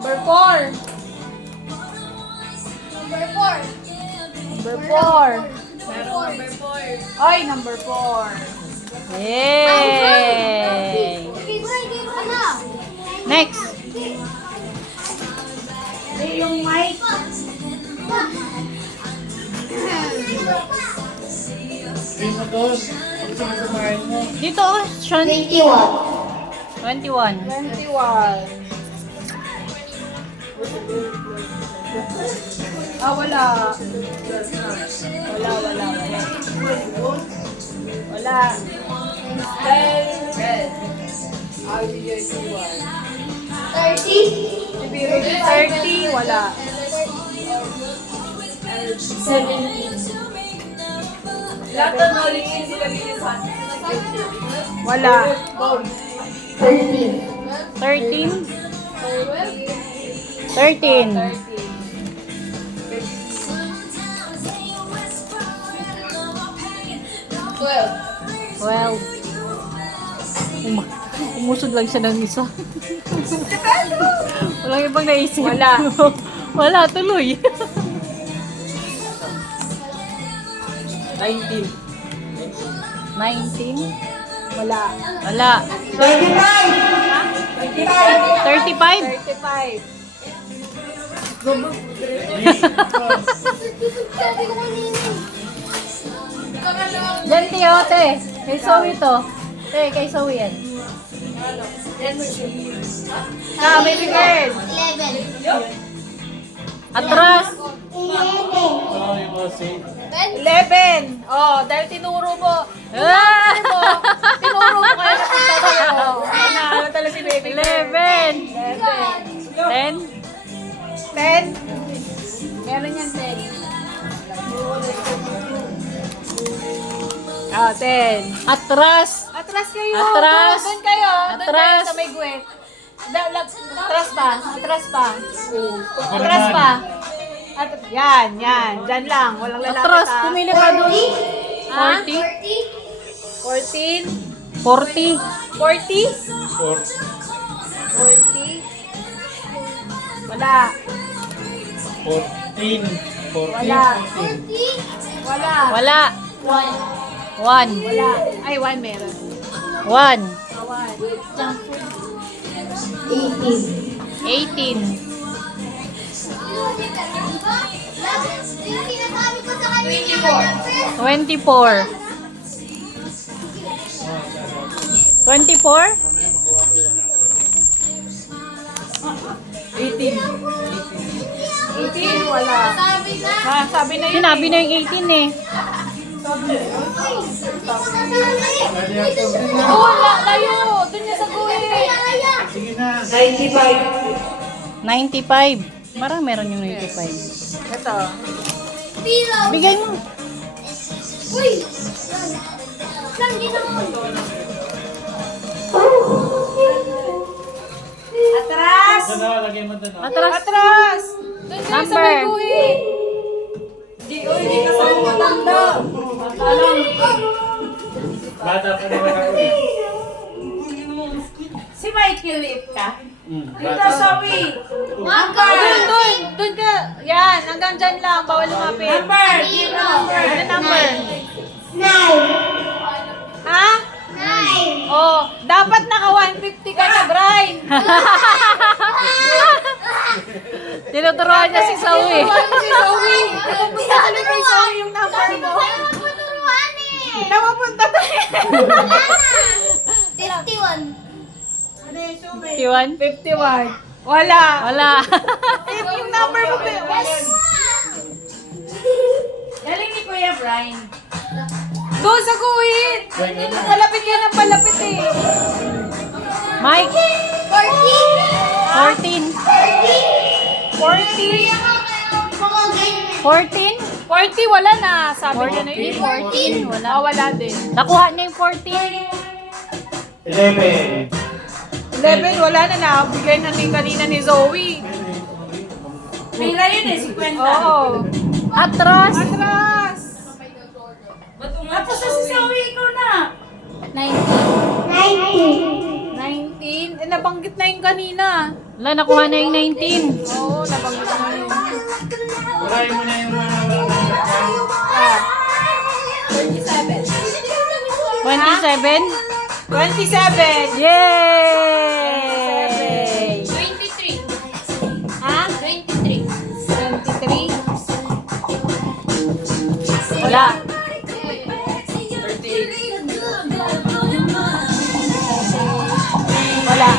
Number 4. Number 4. Number 4. Meron number 4. Ay, number 4. Yay! Ano? Next. Yung mic. Dito, Sean. 21. 21. 21. Ah, wala. Wala. Wala. 10. I'll be your 21. 30. 30, wala. 17. Lahat ng knowledge yung sila bilisan. Wala. 13. 13. 13. 12. Umusod lang siya ng isa. Walang ibang naisip. Wala. Wala, tuloy. 19. 19. Wala. Wala. 35. 35. Sabi ko kanina. Yan, Tio, te. Kay Zoe to. Te, kay Zoe yan. Ah, baby girl. 11. Atras. 11. Oh, dahil tinuro mo. Ah! Tinuro mo kaya napunta sa'yo. Ano talaga si baby girl. 11. 11. 10. 10. Meron yan 10. Ah, 10. Atras. Atras kayo. Atras. Doon kayo. Doon kayo Atras. sa may guwet. Atras pa. Atras pa. Atras pa. Yan. Diyan lang. Walang lalapit Atras. ha. Pumili ka doon. 40. 14. 40. 40. 40. Wala. 14. Wala. Wala. Wala. 1. Wala. Ay, 1 meron. 1. Ah, 1. 18. Yung sinasabi ko sa kanina. 24. 24? 18, wala. Sabi na. Ah, sabi na yun. Sinabi na yung 18 eh. Wala, layo. Doon niya sa guwit. Sige na. 95. Marang meron yung 95. Ito. Pillow. Bigay mo. Uy! Lang ginawa. Atras. Doon na, lagay mo doon. Atras. Atras. Doon kayo sa may Number. guwit. Di ka sa matanda. Bata pa naman ako eh. Si Michael Lip ka? Dito Bata. sa wing. Doon ka. Yan, hanggang dyan lang. Bawal lumapit. Number. Ano number? 9. Ha? 9. Oh, dapat naka 150 ka na, Brian. Tinuturuan niya si Zoe. Si Zoe. Pupunta ka na kay Zoe yung number mo. Ayaw mo turuan eh. Napapunta tayo. Wala na. 51. 51? 51. Wala. Wala. Yung number mo, yes. Galing ni Kuya Brian. Doon sa guhit. Palapit ka ng palapit eh. Mike, 40. 14. 40. 14? 40, wala na. Sabi niya na yun. 14. Wala. Ah, wala din. Nakuha niya yung 14. 11. 11, wala na. Nakabigay na ni kanina ni Zoe. Pila yun eh, 50. Oo. Atras. Atras. Tapos na si Zoe, ikaw na. 19. 19. Eh, nabanggit na yung kanina. Wala, nakuha na yung 19. Oo, nabanggit mo yun. Urahin mo na yung mga wala. Ah, 27? 27. Yay! 23. Ha? 23. 23. Wala. Wala.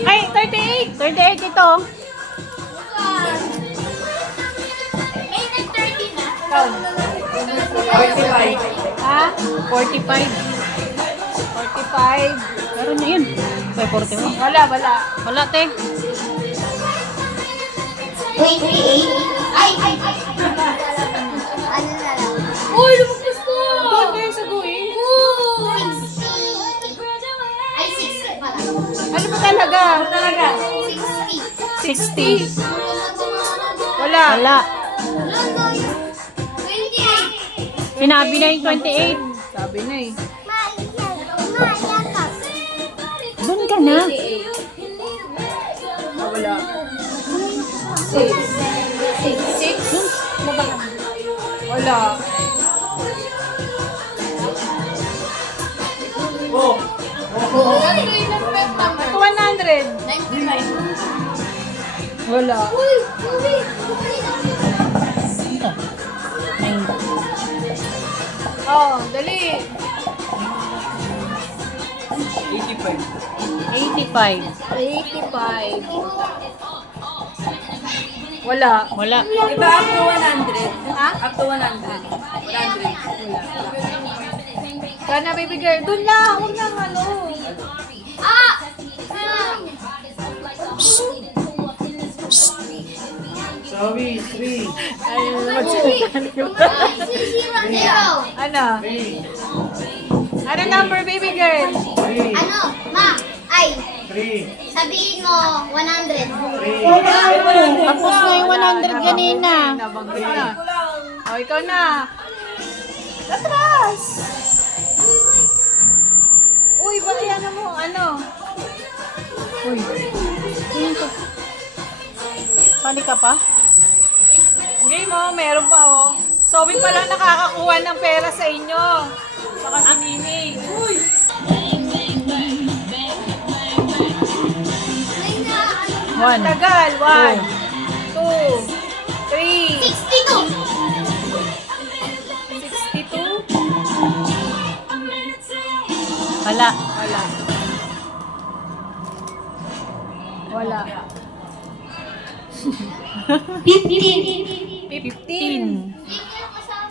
Ay, 38. 38 ito. May nag-30 na. Ikaw. 45. Ha? 45. 45. Meron na yun. May 41. Wala, wala. Wala, te. 28. Ay. Ano na lang? Uy, lumagpas ko! Doon kayo sa guwing. 60. Ay, 60 pala. Ano ba talaga? 60. 60. Wala. Wala. 28. Sinabi na yung 28. Sabi na eh. Doon ka na. Ah, wala. 6. Wala. Oh! At 100. 99. Wala. Uy! Ito. 9. Oh, dali. 85. 85. Wala. Wala. Diba up to 100? Ha? Up to 100. 100. Kana baby girl. Doon lang. Huwag nang ano. Ah! Sawi, 3. Ay, magsalita na yung... 0. Ano? 3. Ano number baby girl? 3. Ano? Ma, ay, 3. sabihin mo 100. 3. Tapos na yung 100 kanina. Nabanggit na. O, ikaw na. Atras! Uy, bakit ano mo? Ano? Uy. Pali ka pa? Game mo, meron pa oh. Sobi pa lang nakakakuha ng pera sa inyo. Saka si Nini. Uy! One. Tagal. 1, 2, 3, 62. 62. Wala. Wala. Wala. 15. 15.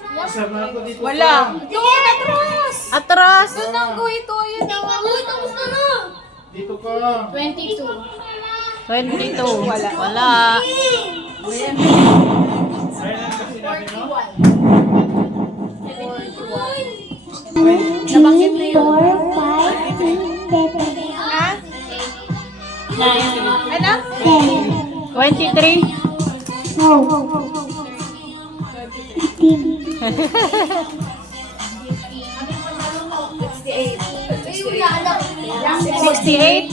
Kasama ako dito. Wala. Doon, atras! Atras. Doon ang ito. Yun ang... Uy, tapos na na. Dito ka. 22. 22. Wala. Wala. Ayun lang kasi natin, no? Nabanggit na yun. 4, 5, 6, 7. Ha? 9. Ano? 23. No. 15. 68.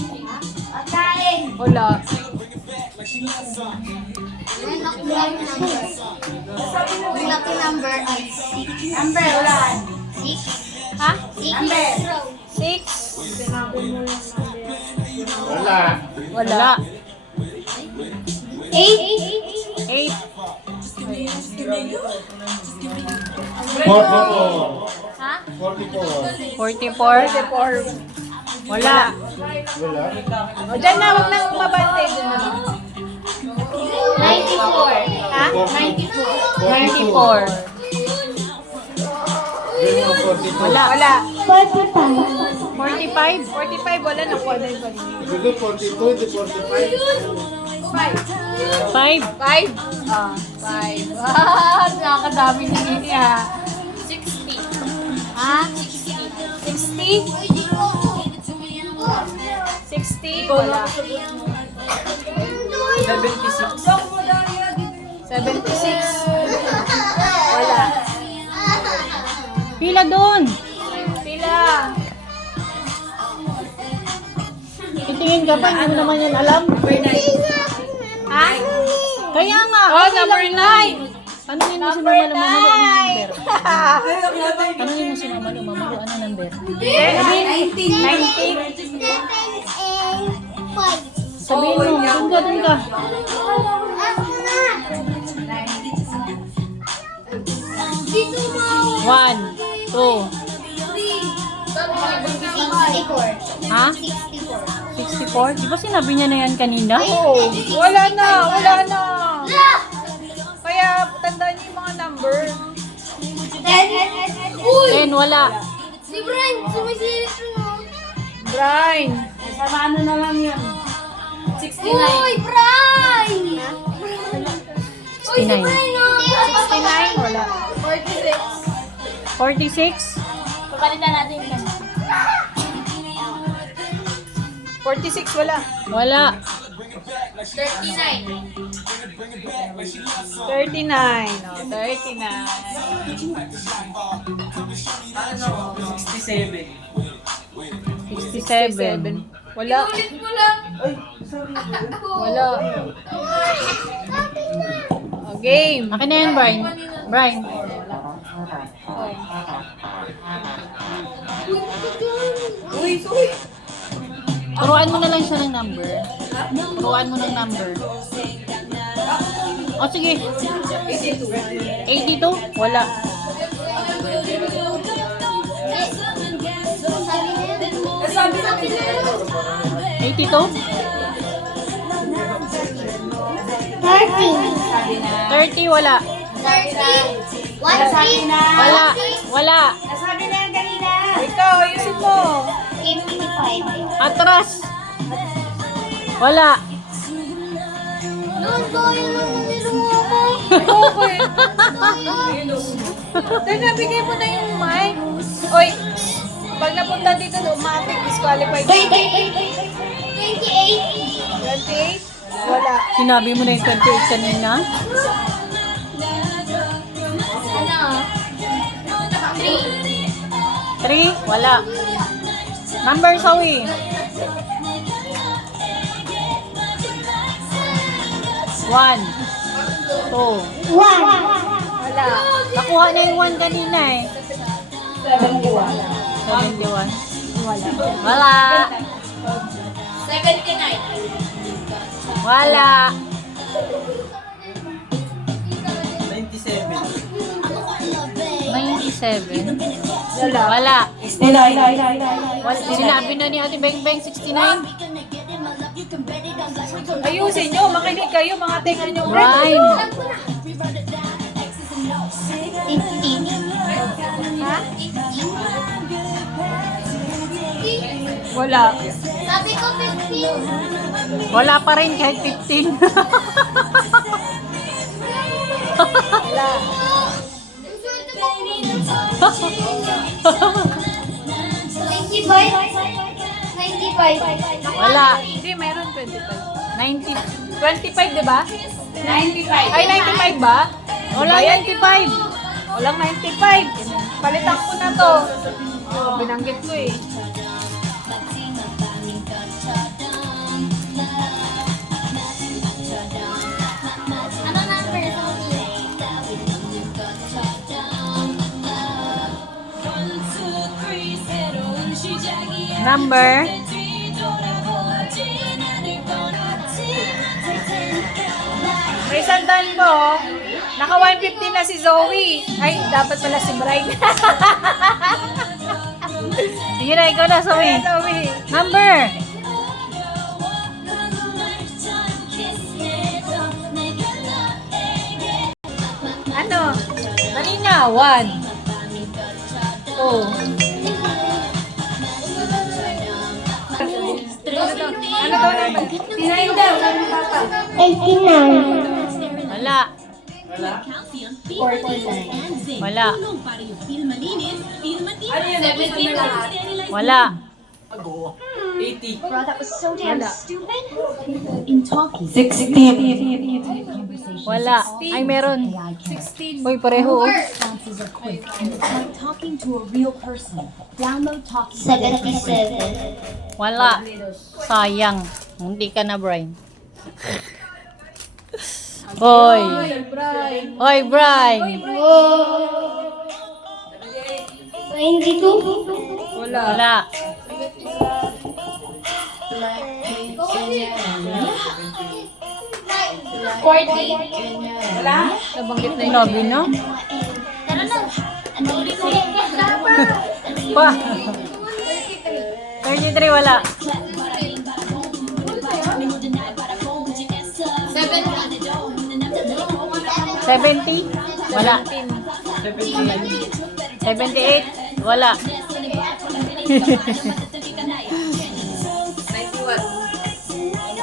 Wala. Lucky number ay 6. Number, wala. 6. Ha? 6. 6. Wala. Wala. 8. 8. 44. Ha? 44. 44. 4. Wala. Wala. O, dyan na. Huwag nang umabante. Dyan na. 94. Ha? 94. Yun yung 42. Wala. Wala. 45. 45. Wala. Nakuha na yung kanina. Dito 42, dito 45. 5. 5? Ah, 5. Ah, nakakadami ni Nini ha. 60. Ha? 60? 60? Wala. 76. 76? Wala. Pila doon. Pila? Ito Nakatingin ka pa, hindi mo naman yan alam. Ha? Kaya nga. Oh, okay number lang. 9. Tanungin mo si Mama Lumamalo, ano number? Tanungin mo si Mama Lumamalo, ano number? 19. Sabihin mo, dun ka. Dito mo. 1, 2, ha? 64? Di ba sinabi niya na yan kanina? Oh, wala na. Kaya tandaan niyo yung mga number. 10, wala. Si Brian, sumisilip mo. Brian. Sama ano na lang yan. 69. Uy, Brian! Uy, si 69. Brian, no? 69, wala. 46? Papalitan natin yung 46, wala. Wala. 39. 39. Oh, 39. 67. Wala. Ulit mo lang. Wala. Oh, game. Akin na yan, Brian. Brian. Turuan mo na lang siya ng number. Turuan mo ng number. O sige. 82? Wala. Sabi na yun. 82? 30? Wala. 30. 1, Wala. Wala. Nasabi na yan kanina. Ikaw, ayusin mo. 85. Atras. Wala. Noon ko yung nilungo ko. Okay. Teka, bigay mo na yung mic. Oy, pag napunta dito, umatik, disqualified. 28. 28? Wala. Sinabi mo na yung 28 kanina? Ano? 3. 3? Wala. Number, Zoe. 1, 2. Wala. Nakuha na yung 1 kanina eh. 71. Wala. 79. Wala. 97. Wala. Sinabi na ni Ate Beng Beng 69. Ayusin nyo, makinig kayo, mga tenga nyo. Right. 15. Ha? Wala. Sabi ko 15. Wala pa rin kahit 15. Wala. 95. Wala. Hindi, mayroon 25. 90. 25, di ba? 95. Ay, 95 ba? Wala 95. Walang 95. Palitan ko na to. Oh, binanggit ko eh. Ano number? Number. May sandal mo. Naka 150 na si Zoe. Ay, dapat pala si Brian. Sige na, ikaw na, Zoe. Zoe. Number. Ano? Dali na. 1. 2. Ano daw naman? 89 daw. Sabi ni Papa. Wala. Wala. Ano yun? 70 lahat. Wala. 80. Bro, that was so damn Wala. stupid. In talking. 16. Wala. Ay, meron. 16. Uy, pareho. oh. Responses are quick, and it's like talking to a real person. Download Talkie. 77. Wala. Sayang. Hindi ka na, Brian. Hoy. Brian. Hoy, Brian. 92. Wala. Wala. Wala? Nabanggit na Grabe, no? Tara na. Ano ulit mo? Pa. 33, wala. 70? Wala. 78? Wala. 91.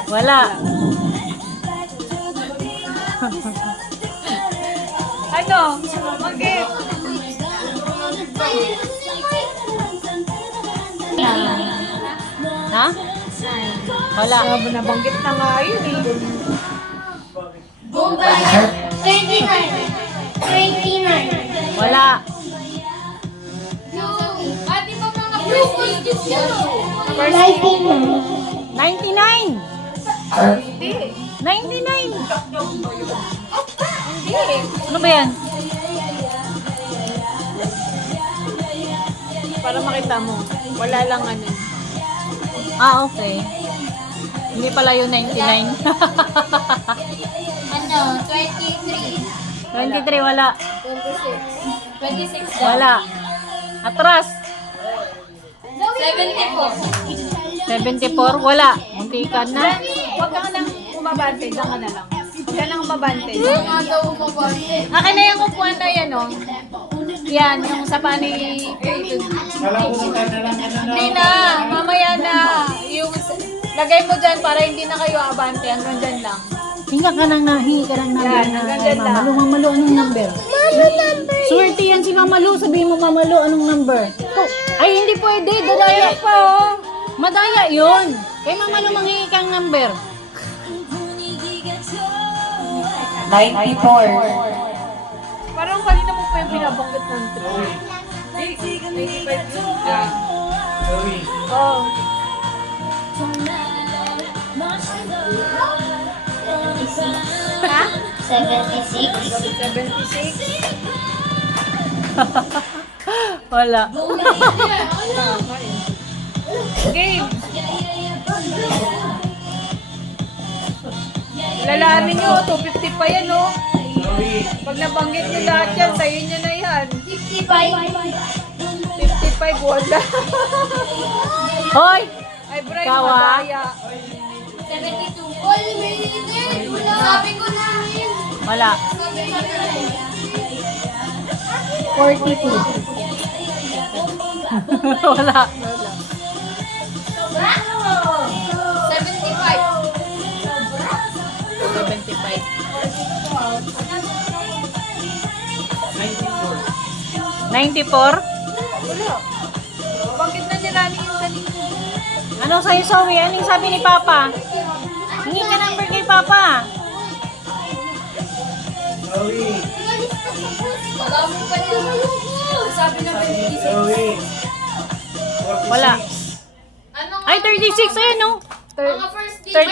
Wala. Ano? Banggit. Ha? Wala. Sabi nabanggit na nga yun eh. 29. Wala. First 99. Hindi. 99. Hindi. Ano ba yan? Para makita mo. Wala lang ano. Ah, okay. Hindi pala yung 99. Ano? 23. 23, wala. 26. Wala. Atras. 74. 74, wala. Munti ka na. Huwag ka lang umabante. Diyan ka na lang. Huwag ka lang umabante. Akin na yung upuan na yan, oh. Yan, yung sa pani. Malakutan na lang ano na. Hindi na. Mamaya na. Yung lagay mo dyan para hindi na kayo abante. Hanggang dyan lang. Hingi ka ng number Yan, na hanggang dyan lang. Mamalu. Mamalu, anong number? Swerte yan si Mamalu. Sabihin mo, Mamalu, anong number? Ay, hindi pwede. Dadaya pa, oh. Madaya yun. Kay Mamalu, manghingi kang number. 94. Parang kanina mo pa yung binabanggit ng trip. 85. Sorry. Oh. Ha? 76. 76? Wala. Game! Lalanin nyo, 250 pa yan, oh. Sorry. Pag nabanggit nyo lahat yan, sa'yo nyo na yan. 55. 55, wala. Hoy! Ay, Brian, Kawa. madaya. 72. All minute. Sabi ko na rin. Wala. 42. Wala. 94? Wala. Bakit na nilani yung kanina? Ano sa'yo, Zoe? Anong sabi ni Papa? Hingi ka number kay Papa. Sorry. Wala mo pa niya. Sabi na 26. Sorry. Wala. Ano nga? Ay, 36. Ayan, no? Mga first digit.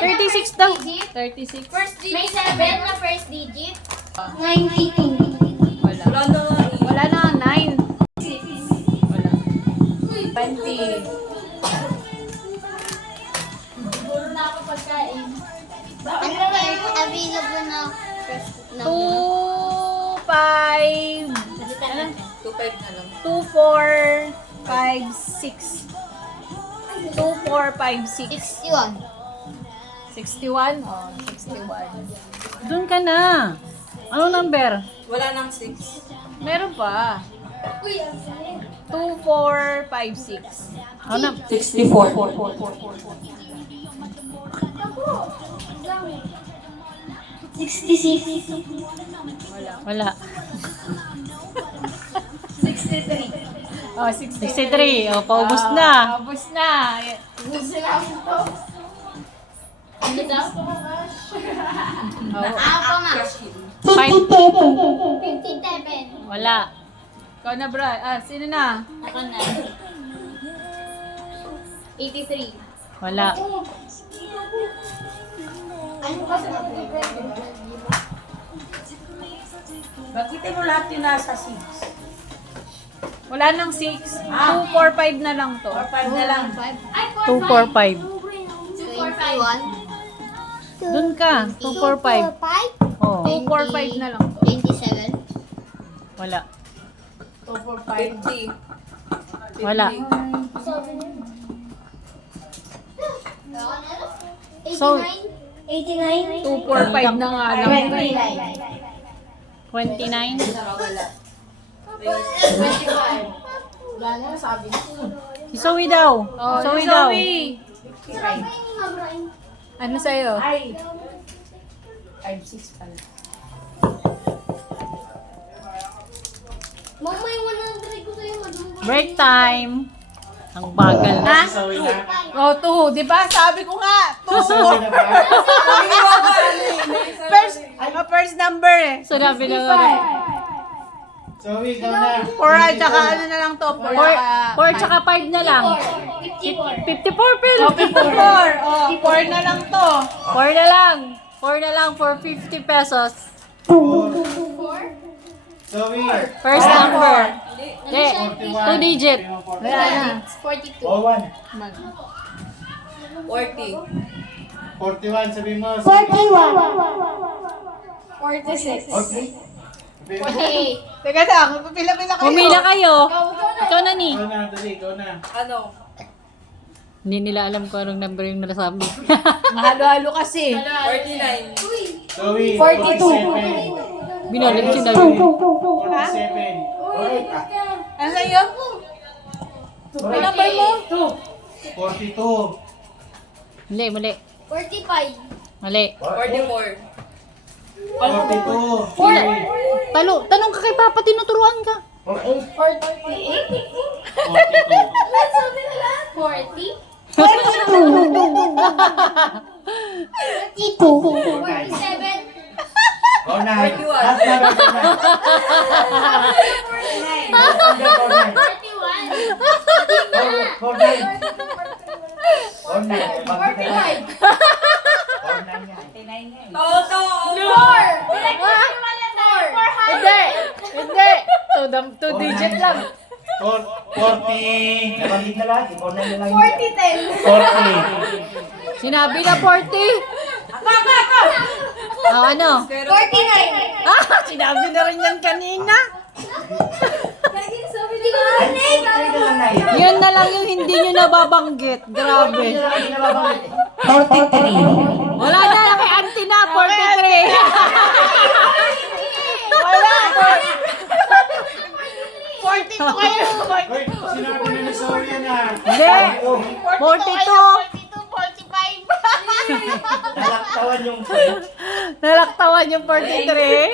36 daw. 36. First digit. May 7 na first digit. 92. Wala. Wala na nga. Wala na, 9. Wala. 20. Siguro na ako pagkain. Ano na yung available na first 2, 5, 25 na lang. 2, 4, 5, 6. 2, 4, 5, 6. 61. 61? Oh, 61. Doon ka na. Ano number? Wala nang 6. Meron pa. Uy, 2, 4, 5, 6. Ano na? 64. 66. Wala. 63. Oh, 63. 63. O, paubos na. Paubos na. Five. 57. Wala. Ikaw na, bro. Sino na? Ako na. 83. Wala. Ano ba sa Bakit mo lahat yung nasa 6? Wala nang 6. 2, 4, 5 na lang to. 4, 5 na lang. 2, 4, 5. 21. Doon ka. 2, 4, 5. 5? Oh, 2, 4, 5 na lang to. 27. wala. 2, 4, 5. 50. Wala. So, 89. 2, 4, 5 na nga lang. 29. Si Zoe daw. Oh, Zoe si daw. Zoe. Ano sa'yo? Ay. 5, 6 pala. Mama, yung 100 ko sa'yo, Break time. Ang bagal na. Si Zoe na. Oh, 2. Di ba? Sabi ko nga. 2. Si Zoe na ba? First number eh. So, nabi na nga. Zoe, ikaw na. 4 at saka ano na lang to? 4 tsaka 5 na lang. 54 Phil. 4. Oh, 4 na lang to. 4 na lang. 4 na lang for 50 pesos. Zoe. First number. Hindi, 41. 2 digit. Wala na. 42. Oh, 1. 40. 41, sabi mo. 46. Okay. 48. Teka lang, pila-pila kayo. Pumila kayo. Ikaw na ni. Ikaw na, dali, ikaw na. Ano? Hindi nila alam kung anong number yung nasabi. Mahalo-halo kasi. 49. Zoe, 42. 47. Binalik sila. 47. Ano sa'yo? Ano number mo? 42. Mali, mali. 45. Mali. 44. 42. Zoe. Tanong ka kay Papa, tinuturuan ka. 48. 42. Let's sabi na lang. 40. 42. 47. Oh, 9. 41. Last number, 41. 49. 49. Toto! Hindi. Hindi. 2 digit lang. 40. Nabanggit na lahat. 40 na lang. 40. Sinabi na 40. Ano? 49. Sinabi na rin yan kanina. Yun na lang yung hindi nyo nababanggit. Grabe. 43. Wala na, kay auntie na, 43. Wala. 42 kayo. Wait, sinabi na ni Zoe yan ah. Hindi. 42. 45. Nalaktawan yung Nalaktawan yung 43.